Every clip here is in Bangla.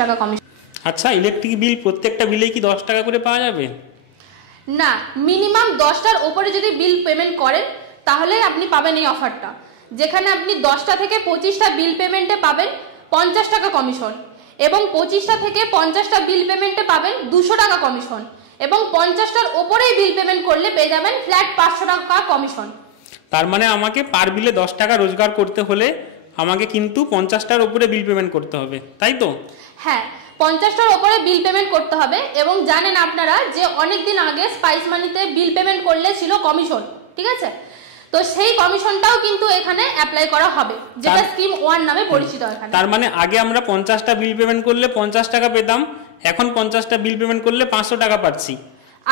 টাকা কমিশন। আচ্ছা, ইলেকট্রিক বিল প্রত্যেকটা বিলেই কি 10 টাকা করে পাওয়া যাবে? না, মিনিমাম 10টার ওপরে যদি বিল পেমেন্ট করেন তাহলে আপনি পাবেন এই অফারটা, যেখানে আপনি 10টা থেকে 25টা বিল পেমেন্টে পাবেন 50 টাকা কমিশন, এবং 25টা থেকে 50টা বিল পেমেন্টে পাবেন 200 টাকা কমিশন, এবং 50টার ওপরেই বিল পেমেন্ট করলে পেয়ে যাবেন ফ্ল্যাট 500 টাকা কমিশন। তার মানে আমাকে পার বিলে 10 টাকা রোজগার করতে হলে আমাকে কিন্তু 50টার উপরে বিল পেমেন্ট করতে হবে, তাই তো? হ্যাঁ, 50টার ওপরে বিল পেমেন্ট করতে হবে। এবং জানেন আপনারা যে অনেকদিন আগে স্পাইস মানিতে বিল পেমেন্ট করলে ছিল কমিশন, ঠিক আছে? তো সেই কমিশনটাও কিন্তু এখানে অ্যাপ্লাই করা হবে, যেটা স্কিম 1 নামে পরিচিত এখানে। তার মানে আগে আমরা 50টা বিল পেমেন্ট করলে 50 টাকা পেতাম, এখন 50টা বিল পেমেন্ট করলে 500 টাকা পাচ্ছি।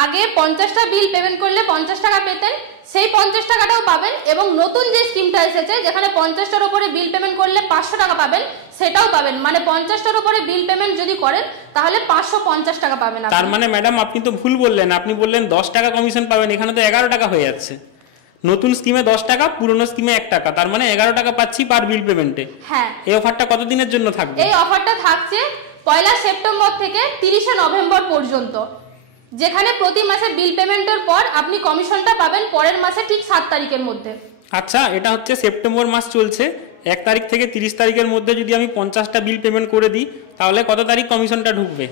আগে 50টা বিল পেমেন্ট করলে 50 টাকা পেতেন, সেই 50 টাকাটাও পাবেন, এবং নতুন যে স্কিমটা এসেছে যেখানে 50টার উপরে বিল পেমেন্ট করলে 500 টাকা পাবেন, সেটাও পাবেন। মানে 50টার উপরে বিল পেমেন্ট যদি করেন তাহলে 550 টাকা পাবেন। তার মানে ম্যাডাম আপনি তো ভুল বললেন, আপনি বললেন 10 টাকা কমিশন পাবেন, এখানে তো 11 টাকা হয়ে যাচ্ছে। নতুন স্কিমে 10 টাকা, পুরনো স্কিমে 1 টাকা, তার মানে 11 টাকা পাচ্ছি পার বিল পেমেন্টে। হ্যাঁ, এই অফারটা কতদিনের জন্য থাকবে? এই অফারটা থাকছে 1 সেপ্টেম্বর থেকে 30 নভেম্বর পর্যন্ত, যেখানে প্রতি মাসে বিল পেমেন্টের পর আপনি কমিশনটা পাবেন পরের মাসে ঠিক 7 তারিখের মধ্যে। আচ্ছা, এটা হচ্ছে সেপ্টেম্বর মাস চলছে, 1 তারিখ থেকে 30 তারিখের মধ্যে যদি আমি 50টা বিল পেমেন্ট করে দিই তাহলে কত তারিখ কমিশনটা ঢুকবে?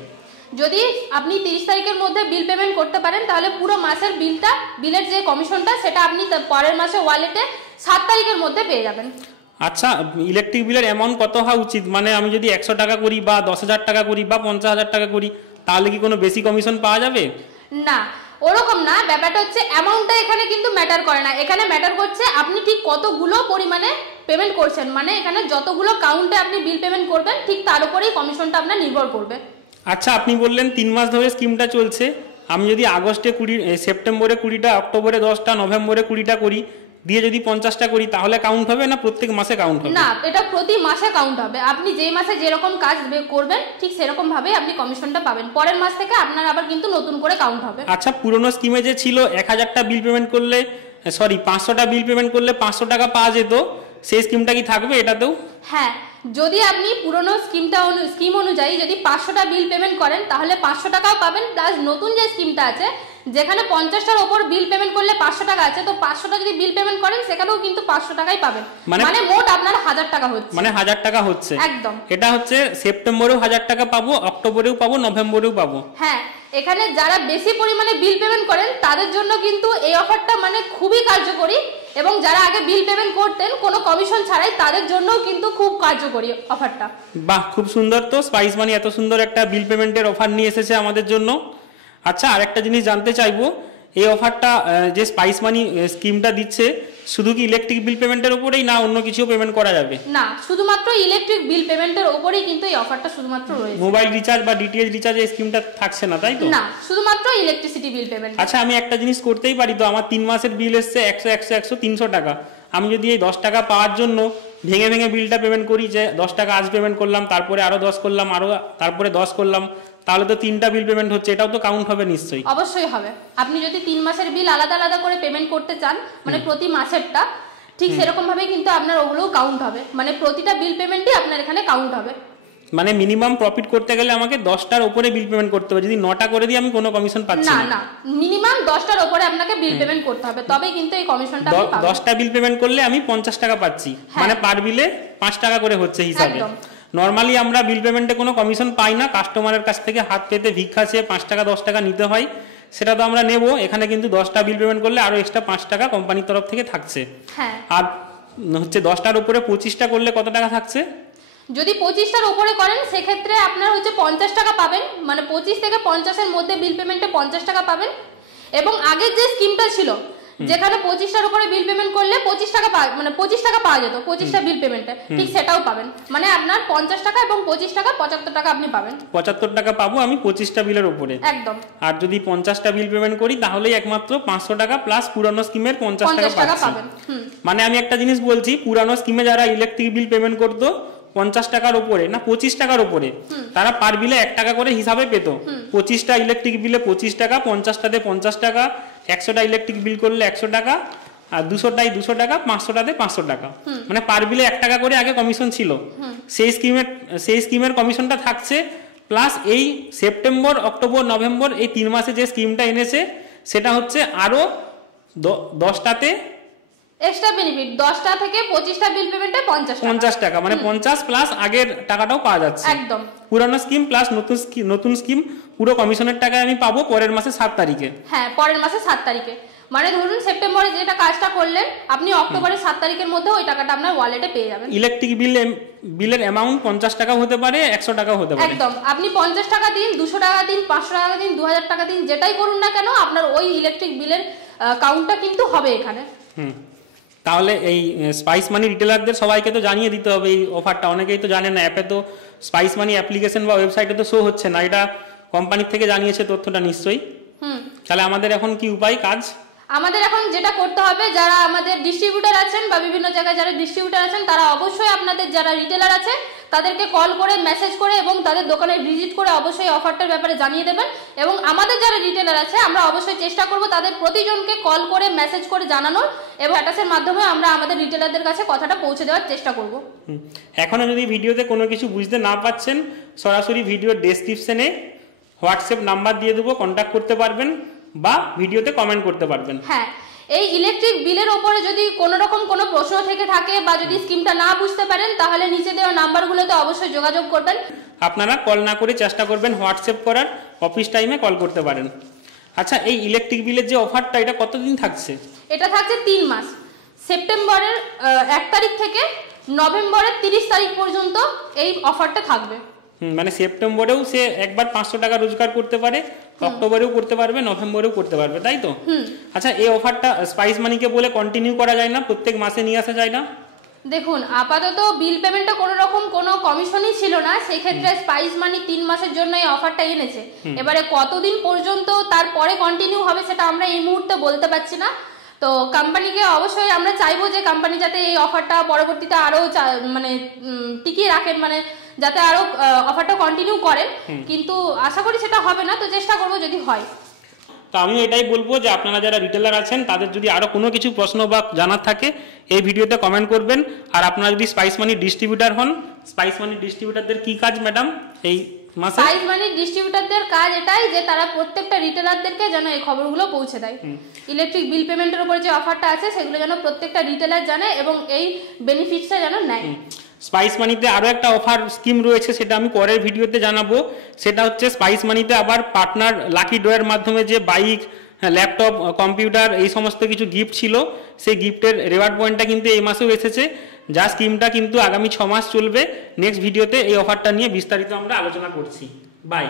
যদি আপনি 30 তারিখের মধ্যে বিল পেমেন্ট করতে পারেন তাহলে পুরো মাসের বিলের যে কমিশনটা সেটা আপনি পরের মাসে ওয়ালেটে 7 তারিখের মধ্যে পেয়ে যাবেন। আচ্ছা, ইলেকট্রিক বিলের অ্যামাউন্ট কত হওয়া উচিত? মানে আমি যদি 100 টাকা করি বা 10,000 টাকা করি বা 50,000 টাকা করি তাহলে কি কোনো বেশি কমিশন পাওয়া যাবে? না, ওরকম না। ব্যাপারটা হচ্ছে অ্যামাউন্টটা এখানে কিন্তু ম্যাটার করে না, এখানে ম্যাটার করছে আপনি ঠিক কতগুলো পরিমাণে পেমেন্ট করছেন। মানে এখানে যতগুলো কাউন্টে আপনি বিল পেমেন্ট করবেন ঠিক তার উপরেই কমিশনটা আপনার নির্ভর করবে। আচ্ছা, আপনি বললেন 3 মাস ধরে স্কিমটা চলছে, আমি যদি আগস্টে 20, সেপ্টেম্বরে 20টা, অক্টোবরে 10টা, নভেম্বরে 20টা করি, দিয়ে যদি 50টা করি তাহলে কাউন্ট হবে না প্রত্যেক মাসে কাউন্ট হবে? না, এটা প্রতি মাসে কাউন্ট হবে। আপনি যেই মাসে যেরকম কাজ করবেন ঠিক সেরকম ভাবে আপনি কমিশনটা পাবেন। পরের মাস থেকে আপনার আবার কিন্তু নতুন করে কাউন্ট হবে। আচ্ছা, পুরনো স্কিমে যে ছিল 1000টা বিল পেমেন্ট করলে 500টা বিল পেমেন্ট করলে 500 টাকা পাওয়া যেত, সেই স্কিমটা কি থাকবে এটাতেও? হ্যাঁ, যদি আপনি পুরনো স্কিম অনুযায়ী যদি 500টা বিল পেমেন্ট করেন তাহলে 500 টাকাও পাবেন, প্লাস নতুন যে স্কিমটা আছে যেখানে 50টার ওপর বিল পেমেন্ট করলে 500 টাকা আছে, তো 500টা যদি বিল পেমেন্ট করেন সেখানেও কিন্তু 500 টাকাই পাবেন। মানে মোট আপনার 1000 টাকা হচ্ছে। মানে 1000 টাকা হচ্ছে একদম। এটা হচ্ছে সেপ্টেম্বরেও 1000 টাকা পাবো, অক্টোবরেও পাবো, নভেম্বরেও পাবো। হ্যাঁ, এখানে যারা বেশি পরিমাণে বিল পেমেন্ট করেন তাদের জন্য কিন্তু এই অফারটা মানে খুবই কার্যকরী, এবং যারা আগে বিল পেমেন্ট করতেন কোনো কমিশন ছাড়াই তাদের জন্যও কিন্তু খুব কার্যকরী অফারটা। বাহ, খুব সুন্দর। তো স্পাইস মানি এত সুন্দর একটা বিল পেমেন্টের অফার নিয়ে এসেছে আমাদের জন্য। আচ্ছা, আরেকটা জিনিস জানতে চাইবো, এই অফারটা যে স্পাইস মানি স্কিমটা দিচ্ছে শুধু কি ইলেকট্রিক বিল পেমেন্টের উপরেই, না অন্য কিছু পেমেন্ট করা যাবে? না, শুধুমাত্র ইলেকট্রিক বিল পেমেন্টের উপরেই কিন্তু এই অফারটা শুধুমাত্র রয়েছে। মোবাইল রিচার্জ বা ডিটিএইচ রিচার্জ এই স্কিমটা থাকছে না, তাই তো? না, শুধুমাত্র ইলেকট্রিসিটি বিল পেমেন্ট। আচ্ছা, আমি একটা জিনিস করতেই পারি তো, আমার 3 মাসের বিল এসছে 100 100 100 300 টাকা, আমি যদি এই 10 টাকা পাওয়ার জন্য ভেঙে ভেঙে বিলটা পেমেন্ট করি, যে 10 টাকা আজ পেমেন্ট করলাম, তারপরে আরো 10 করলাম, আরো তারপরে 10 করলাম, তাহলে তো 3টা বিল পেমেন্ট হচ্ছে, এটাও তো কাউন্ট হবে নিশ্চয়ই? অবশ্যই হবে। আপনি যদি 3 মাসের বিল আলাদা আলাদা করে পেমেন্ট করতে চান, মানে প্রতি মাসেরটা ঠিক সেরকম ভাবে কিন্তু আপনার ওগুলোও কাউন্ট হবে। মানে প্রতিটা বিল পেমেন্টই আপনার এখানে কাউন্ট হবে। মানে মিনিমাম প্রফিট করতে গেলে আমাকে 10টার উপরে বিল পেমেন্ট করতে হবে, যদি 9টা করে দিই আমি কোনো কমিশন পাচ্ছি না। না? না, মিনিমাম 10টার উপরে আপনাকে বিল পেমেন্ট করতে হবে, তবেই কিন্তু এই কমিশনটা আপনি পাবেন। 10টা বিল পেমেন্ট করলে আমি 50 টাকা পাচ্ছি, মানে পার বিলে 5 টাকা করে হচ্ছে হিসাবে। নরমালি আমরা বিল পেমেন্টে কোনো কমিশন পাই না, কাস্টমারের কাছ থেকে হাত পেতে ভিক্ষা চেয়ে 5 টাকা 10 টাকা নিতে হয়, সেটা তো আমরা নেব। এখানে কিন্তু 10টা বিল পেমেন্ট করলে আরো এক্সট্রা 5 টাকা কোম্পানির তরফ থেকে থাকছে। হ্যাঁ, আর হচ্ছে 10টার উপরে 25টা করলে কত টাকা থাকছে? যদি 25টার উপরে করেন সেক্ষেত্রে আপনার হচ্ছে 50 টাকা পাবেন। মানে 25 থেকে 50-এর মধ্যে বিল পেমেন্টে 50 টাকা পাবেন। এবং আগের যে স্কিমটা ছিল যেখানে 25টার উপরে বিল পেমেন্ট করলে 25 টাকা মানে 25 টাকা পাওয়া যেত 25টা বিল পেমেন্টে, ঠিক সেটাও পাবেন। মানে আপনার 50 টাকা এবং 25 টাকা 75 টাকা আপনি পাবেন। 75 টাকা পাবো আমি 25টা বিলের উপরে। একদম। আর যদি 50টা বিল পেমেন্ট করি তাহলেই একমাত্র 500 টাকা প্লাস পুরানো স্কিমের 50 টাকা পাবেন। মানে আমি একটা জিনিস বলছি, পুরানো স্কিমে যারা ইলেকট্রিক বিল পেমেন্ট করতো 50 টাকার উপরে, না 25 টাকার উপরে, তারা পার বিলে 1 টাকা করে হিসাবে পেত। 25টা ইলেকট্রিক বিলে 25 টাকা, 50টাতে 50 টাকা, 100টা ইলেকট্রিক বিল করলে 100 টাকা, আর 200টায় 200 টাকা, 500টাতে 500 টাকা, মানে পার বিলে 1 টাকা করে আগে কমিশন ছিল। সেই স্কিমের কমিশনটা থাকছে, প্লাস এই সেপ্টেম্বর, অক্টোবর, নভেম্বর এই 3 মাসে যে স্কিমটা এনেছে সেটা হচ্ছে আরো 10টাতে এক্সট্রা বেনিফিট, 10টা থেকে 25টা বিল পেমেন্টে 50 টাকা, মানে 50 প্লাস আগের টাকাটাও পাওয়া যাচ্ছে। একদম পুরানো স্কিম প্লাস নতুন স্কিম, পুরো কমিশনের টাকা আমি পাবো পরের মাসে 7 তারিখে। হ্যাঁ, পরের মাসে 7 তারিখে, মানে ধরুন সেপ্টেম্বরে যেটা কাজটা করলেন আপনি অক্টোবরের 7 তারিখের মধ্যে ওই টাকাটা আপনার ওয়ালেটে পেয়ে যাবেন। ইলেকট্রিক বিলের অ্যামাউন্ট 50 টাকাও হতে পারে, 100 টাকাও হতে পারে। একদম, আপনি 50 টাকা দিন, 200 টাকা দিন, 500 টাকা দিন, 2000 টাকা দিন, যেটাই করুন না কেন আপনার ওই ইলেকট্রিক বিলের কাউন্টটা কিন্তু হবে এখানে। তাহলে এই স্পাইস মানি রিটেলারদের সবাইকে তো জানিয়ে দিতে হবে এই অফারটা, অনেকেই তো জানে না, অ্যাপে তো স্পাইস মানি অ্যাপ্লিকেশন বা ওয়েবসাইটে তো শো হচ্ছে না, এটা কোম্পানির থেকে জানিয়েছে তথ্যটা নিশ্চয়ই। তাহলে আমাদের এখন কি উপায় কাজ? আমাদের এখন যেটা করতে হবে, যারা আমাদের ডিস্ট্রিবিউটার আছেন বা বিভিন্ন জায়গায় যারা ডিস্ট্রিবিউটার আছেন তারা অবশ্যই আপনাদের যারা রিটেলার আছে তাদেরকে কল করে, মেসেজ করে এবং তাদের দোকানে ভিজিট করে অবশ্যই অফারটার ব্যাপারে জানিয়ে দেবেন। এবং আমাদের যারা রিটেলার আছে আমরা অবশ্যই চেষ্টা করব তাদের প্রতিজনকে কল করে, মেসেজ করে জানানোর, এবং স্ট্যাটাসের মাধ্যমে আমরা আমাদের রিটেলারদের কাছে কথাটা পৌঁছে দেওয়ার চেষ্টা করব। এখনো যদি ভিডিওতে কোনো কিছু বুঝতে না পাচ্ছেন, সরাসরি ভিডিওর ডেসক্রিপশনে হোয়াটসঅ্যাপ নাম্বার দিয়ে দেবো, কন্ট্যাক্ট করতে পারবেন বা ভিডিওতে কমেন্ট করতে পারবেন। হ্যাঁ, এই ইলেকট্রিক বিলের ওপরে যদি কোনো রকম কোনো প্রশ্ন থেকে থাকে বা যদি স্কিমটা না বুঝতে পারেন তাহলে নিচে দেওয়া নাম্বারগুলোতে অবশ্যই যোগাযোগ করবেন। আপনারা কল না করে চেষ্টা করবেন হোয়াটসঅ্যাপ করার, অফিস টাইমে কল করতে পারেন। আচ্ছা, এই ইলেকট্রিক বিলের যে অফারটা এটা কতদিন থাকছে? এটা থাকছে 3 মাস, সেপ্টেম্বরের 1 তারিখ থেকে নভেম্বরের 30 তারিখ পর্যন্ত এই অফারটা থাকবে। মানে সেপ্টেম্বরেও সে একবার 500 টাকা রোজগার করতে পারে, অক্টোবরেও করতে পারবে, নভেম্বরেও করতে পারবে, তাই তো? আচ্ছা, এই অফারটা স্পাইস মানিকে বলে কন্টিনিউ করা যায় না, প্রত্যেক মাসে নিয়ে আসা যায় না? দেখুন, আপাতত বিল পেমেন্টে কোনো রকম কোনো কমিশনই ছিল না, সেই ক্ষেত্রে স্পাইস মানি 3 মাসের জন্য এই অফারটা এনেছে। এবারে কতদিন পর্যন্ত তারপরে কন্টিনিউ হবে সেটা আমরা এই মুহূর্তে বলতে পারছি না। তো কোম্পানিকে অবশ্যই আমরা চাইবো যে কোম্পানি যাতে এই অফারটা পরবর্তীতে আরো মানে টিকিয়ে রাখেন, মানে যাতে আরো অফারটা কন্টিনিউ করেন, কিন্তু আশা করি সেটা হবে না, তো চেষ্টা করবো যদি হয়। তো আমি এটাই বলবো যে আপনারা যারা রিটেলার আছেন তাদের যদি আরো কোনো কিছু প্রশ্ন বা জানার থাকে এই ভিডিওতে কমেন্ট করবেন। আর আপনারা যদি স্পাইস মানি ডিস্ট্রিবিউটার হন, স্পাইস মানি ডিস্ট্রিবিউটারদের কি কাজ ম্যাডাম এই মাসে? স্পাইস মানি ডিস্ট্রিবিউটারদের কাজ এটাই যে তারা প্রত্যেকটা রিটেলারদেরকে যেন এই খবরগুলো পৌঁছে দেয়। ইলেকট্রিক বিল পেমেন্টের উপর যে অফারটা আছে সেগুলো যেন প্রত্যেকটা রিটেলার জানে এবং এই বেনিফিটসটা যেন নেয়। স্পাইস মানিতে আরো একটা অফার স্কিম রয়েছে, সেটা আমি পরের ভিডিওতে জানাবো। সেটা হচ্ছে স্পাইস মানিতে আবার পার্টনার লাকি ড্রয়ের মাধ্যমে যে বাইক, ল্যাপটপ, কম্পিউটার এই সমস্ত কিছু গিফট ছিল, সেই গিফটের রিওয়ার্ড পয়েন্টটা কিন্তু এই মাসেও এসেছে, যা স্কিমটা কিন্তু আগামী 6 মাস চলবে। নেক্সট ভিডিওতে এই অফারটা নিয়ে বিস্তারিত আমরা আলোচনা করছি। বাই।